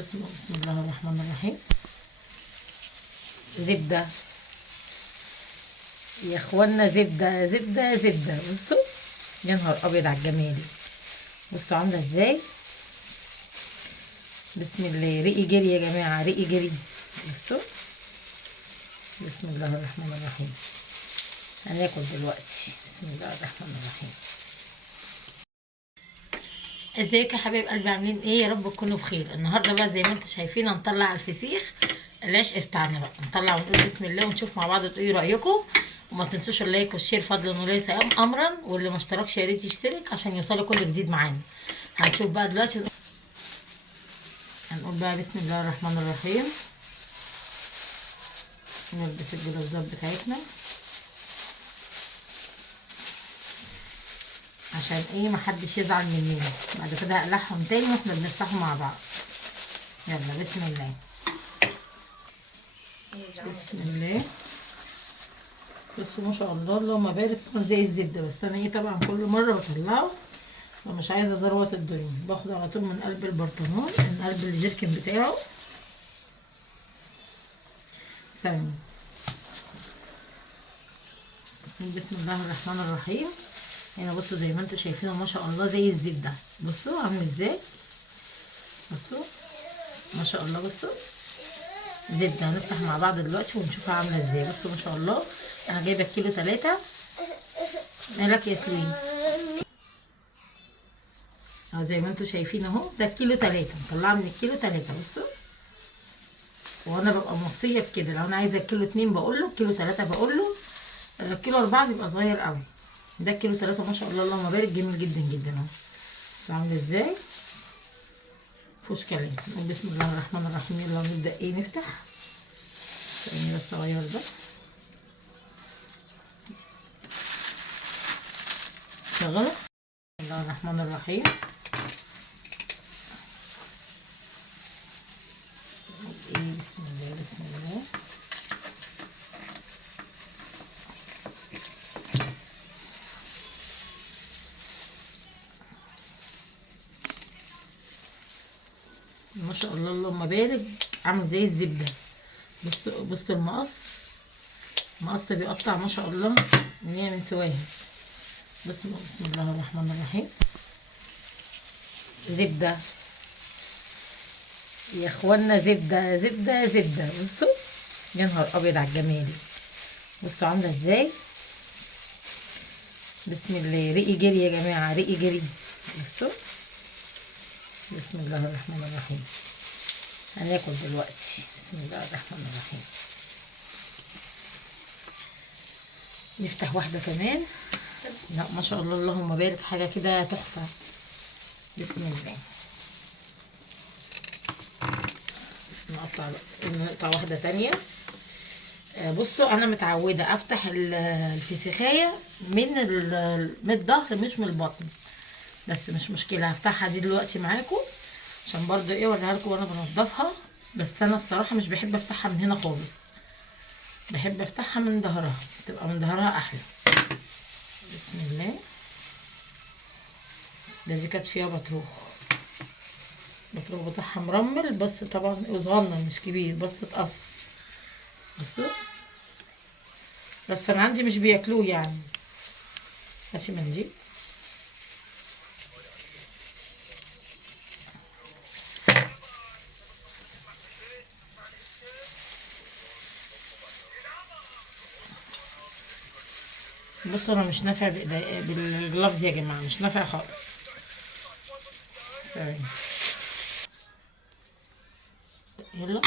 بسم الله الرحمن الرحيم. زبدة يا اخوانا، زبدة زبدة زبدة. بصوا يا نهار ابيض على الجمال. بصوا عاملة ازاي. بسم الله، رقي جري يا جماعة، رقي جري. بصوا بسم الله الرحمن الرحيم. هناكل دلوقتي. بسم الله الرحمن الرحيم. ازيكم يا حبايب قلبي، عاملين ايه؟ يا رب تكونوا بخير. النهارده بقى زي ما انتم شايفين هنطلع الفسيخ العشق بتاعنا بقى، نطلع ونقول بسم الله ونشوف مع بعض تقولوا رايكم. وما تنسوش اللايك والشير فضلا وليس امرا، واللي ما اشتركش يا ريت يشترك عشان يوصله كل جديد معانا. هنشوف بقى دلوقتي. هنقول بقى بسم الله الرحمن الرحيم. نلبس الجلافزات بتاعتنا عشان ايه محدش يزعل مننا. بعد كده هقلعهم تاني واحنا بنفتحهم مع بعض. يلا بسم الله. بسم الله. بصوا ما شاء الله اللهم بارك. زي الزبده، بس انا ايه طبعا كل مره بطلعه ومش عايزه ذروه الدنيا. باخده على طول من قلب البرطمان، من قلب الجيركن بتاعه. ثانيه. بسم الله الرحمن الرحيم. هنا بصوا زي ما انتم شايفين ما شاء الله زي الزبده. بصوا عامل ازاي. بصوا ما شاء الله. بصوا زبده. هنفتح مع بعض دلوقتي ونشوفها عامله ازاي. بصوا ما شاء الله. انا جايبه كيلو 3. مالك يا سليم؟ زي ما انتم شايفين اهو، ده كيلو 3. مطلعه من الكيلو 3. بصوا. وانا ببقى موصيه بكده، لو انا عايزه كيلو 2 بقول له، كيلو 3 بقول له، كيلو 4 بيبقى صغير قوي. ده كيلو 3 ما شاء الله اللهم بارك، جميل جدا جدا اهو. بصوا عامل ازاي. مفيهوش كلام. نقول بسم الله الرحمن الرحيم. يلا نبدا ايه نفتح. ثانيه بس اغير ده. شغله. بسم الله الرحمن الرحيم. ايه بسم الله بسم الله. ما شاء الله اللهم بارك. عامل زي الزبده. بصوا بصوا المقص بيقطع ما شاء الله ان هي من سواها. بسم الله الرحمن الرحيم. زبده يا اخوانا، زبده زبده زبده. بصوا يا نهار ابيض على الجمال. بصوا عامله ازاي. بسم الله، رقي جري يا جماعه، رقي جري. بصوا بسم الله الرحمن الرحيم. هناكل دلوقتي. بسم الله الرحمن الرحيم. نفتح واحده كمان. لا ما شاء الله اللهم بارك، حاجه كده تحفه. بسم الله. نقطع واحده تانية. بصوا انا متعوده افتح الفسيخايه من الظهر مش من البطن، بس مش مشكله. هفتحها دي دلوقتي معاكم عشان برضو ايه اوريها لكم وانا بنضفها. بس انا الصراحه مش بحب افتحها من هنا خالص، بحب افتحها من ظهرها، تبقى من ظهرها احلى. بسم الله. دي كانت فيها بطروخ بتاعها مرمل، بس طبعا صغنن مش كبير، بس اتقص. بصوا بس انا عندي مش بياكلوه يعني. ماشي منجيب. بصوا انا مش نافع بالجلافز يا جماعه، مش نافع خالص. ثواني. يلا.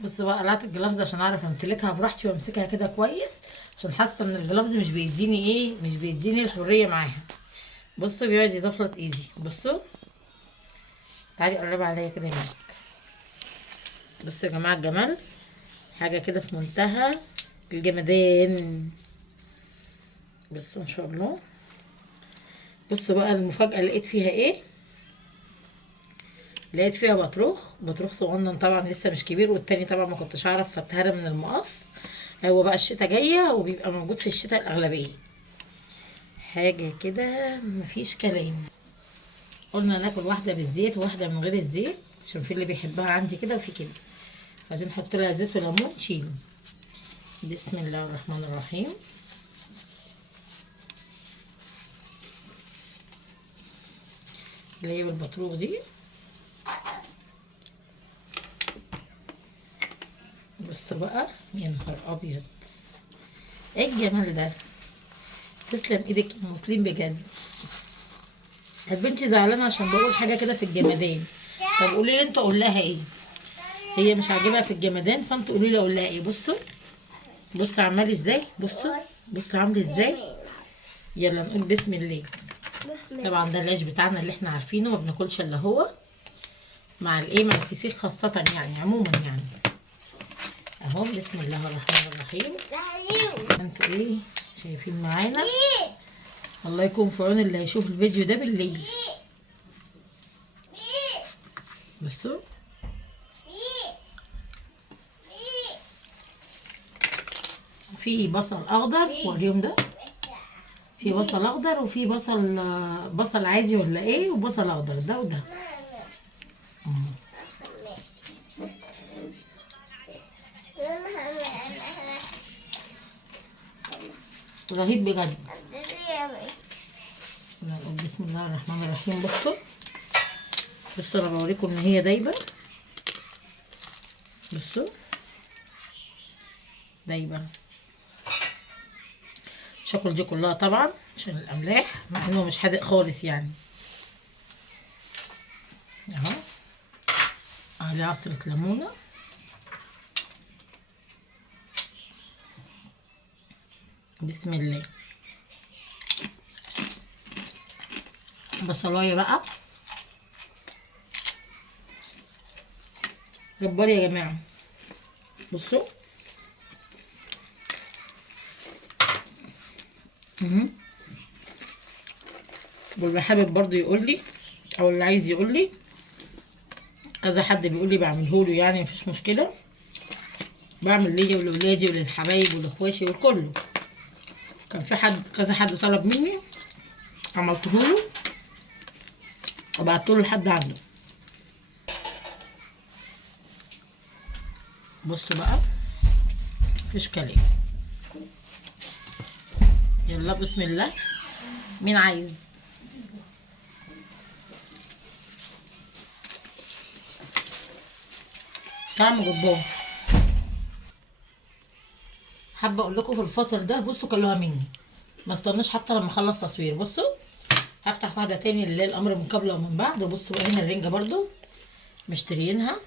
بصوا بقى قلعت الجلافز عشان اعرف امسكها براحتي وامسكها كده كويس، عشان حاسه ان الجلافز مش بيديني ايه، مش بيديني الحريه معاها. بصوا بيقعد يزفلط ايدي. بصوا تعالي قربي عليا كده هنا. بصوا يا جماعه الجمال، حاجه كده في منتهى الجمدان. بصوا ما شاء الله. بصوا بقى المفاجاه لقيت فيها ايه. لقيت فيها بطروخ صغنن طبعا، لسه مش كبير، والتاني طبعا ما كنتش اعرف فتهرى من المقص. هو بقى الشتا جايه وبيبقى موجود في الشتاء الاغلبيه. حاجه كده مفيش كلام. قلنا ناكل واحده بالزيت وواحده من غير الزيت، عشان في اللي بيحبها عندي كده وفي كده، عايزين نحط لها زيت وليمون شيله. بسم الله الرحمن الرحيم. اللي هي بالبطروخ دي. بص بقى، يا نهار ابيض، ايه الجمال ده، تسلم ايدك يا مسلم بجد. البنت زعلانه عشان بقول حاجه كده في الجمدان. طب قولي لي انت، اقول لها ايه؟ هي مش عاجبها في الجمدان، فانت قولي لي اقول لها ايه. بصوا بصوا عمال ازاي، بصوا بصوا عامل ازاي. يلا نقول بسم الله. طبعا ده العيش بتاعنا اللي احنا عارفينه، ما بناكلش الا هو مع الايه، مع الفسيخ خاصه يعني، عموما يعني. اهو بسم الله الرحمن الرحيم. انتوا ايه شايفين معانا؟ الله يكون في عون اللي هيشوف الفيديو ده بالليل. بصوا في بصل اخضر، وريهم ده، في بصل اخضر وفي بصل عادي ولا ايه، وبصل اخضر ده وده. رهيب بجد. نقول بسم الله الرحمن الرحيم. بصوا انا بوريكم ان هي دايبه. بصوا دايبه. مش هاكل دي كلها طبعا عشان الاملاح، مع انه مش حادق خالص يعني. اهو عليه عصره ليمونه. بسم الله. بصلايه بقى جبار يا جماعه. بصوا واللي حابب برضو يقول لي، او اللي عايز يقول لي، كذا حد بيقول لي بعمله له يعني، مفيش مشكله. بعمل ليا ولولادي وللحبايب ولاخواتي والكل. كان في حد كذا حد طلب مني، عملته له وبعته له لحد عنده. بصوا بقى مفيش كلام. يلا بسم الله. مين عايز؟ طعم جبار. حابه اقول لكم في الفصل ده، بصوا كلوها مني، ما استنوش حتى لما اخلص تصوير. بصوا هفتح واحده تاني اللي هي الامر من قبل ومن بعد. وبصوا بقى هنا الرنجه برضو مشتريينها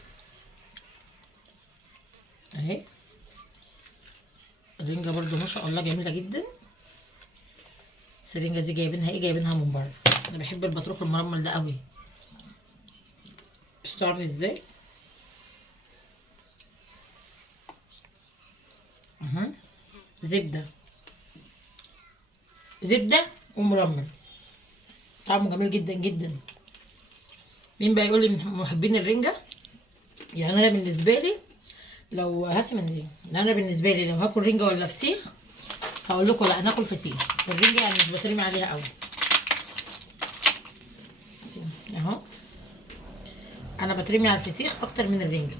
اهي. الرنجه برضو ما شاء الله جميله جدا. بس الرنجه دي جايبينها ايه، جايبينها من بره. انا بحب البطروخ المرمل ده قوي. بصوا عامل ازاي. زبده زبده ومرمل، طعمه جميل جدا جدا. مين بقى يقول لي من محبين الرنجه؟ يعني انا بالنسبه لي لو هاسي من دي، انا بالنسبه لي لو هاكل رنجه ولا فسيخ، هقول لكم لا ناكل فسيخ. الرنجه يعني مش بترمي عليها قوي اهو. انا بترمي على الفسيخ اكتر من الرنجه.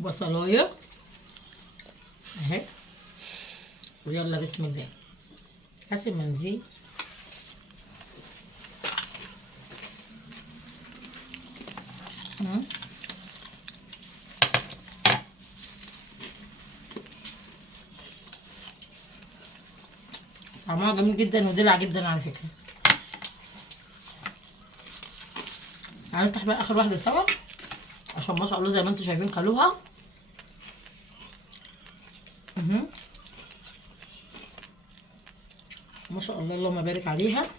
بصلايه اهي. ويلا بسم الله. هاسي منزيل. طعمها جميل جدا ودلع جدا على فكره. هنفتح بقى اخر واحده سوا، عشان ما شاء الله زي ما انتم شايفين كلوها. ما شاء الله اللهم بارك عليها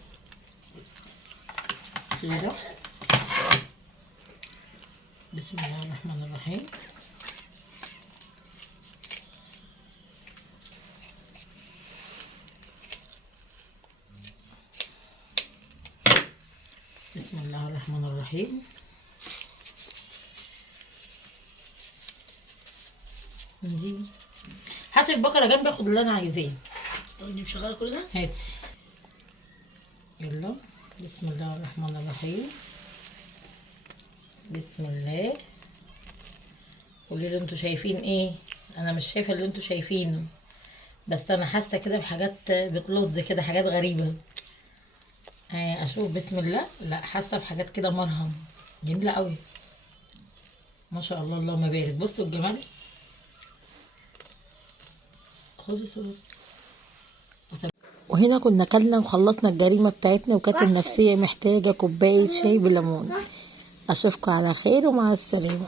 كده. بسم الله الرحمن الرحيم. بسم الله الرحمن الرحيم. دي هات البقرة جنبي اخد اللي انا عايزاه. دي مشغله كل ده. هاتي يلا. بسم الله الرحمن الرحيم. بسم الله. قولي لي انتوا شايفين ايه؟ انا مش شايفه اللي انتوا شايفينه، بس انا حاسه كده بحاجات بتلوز كده، حاجات غريبه. اشوف. بسم الله. لا، حاسه بحاجات كده مرهم. جميله قوي ما شاء الله، اللهم بارك. بصوا الجمال. خدوا صوت. وهنا كنا كلنا وخلصنا الجريمة بتاعتنا، وكانت النفسية محتاجة كوباية شاي بليمون. أشوفكم على خير ومع السلامة.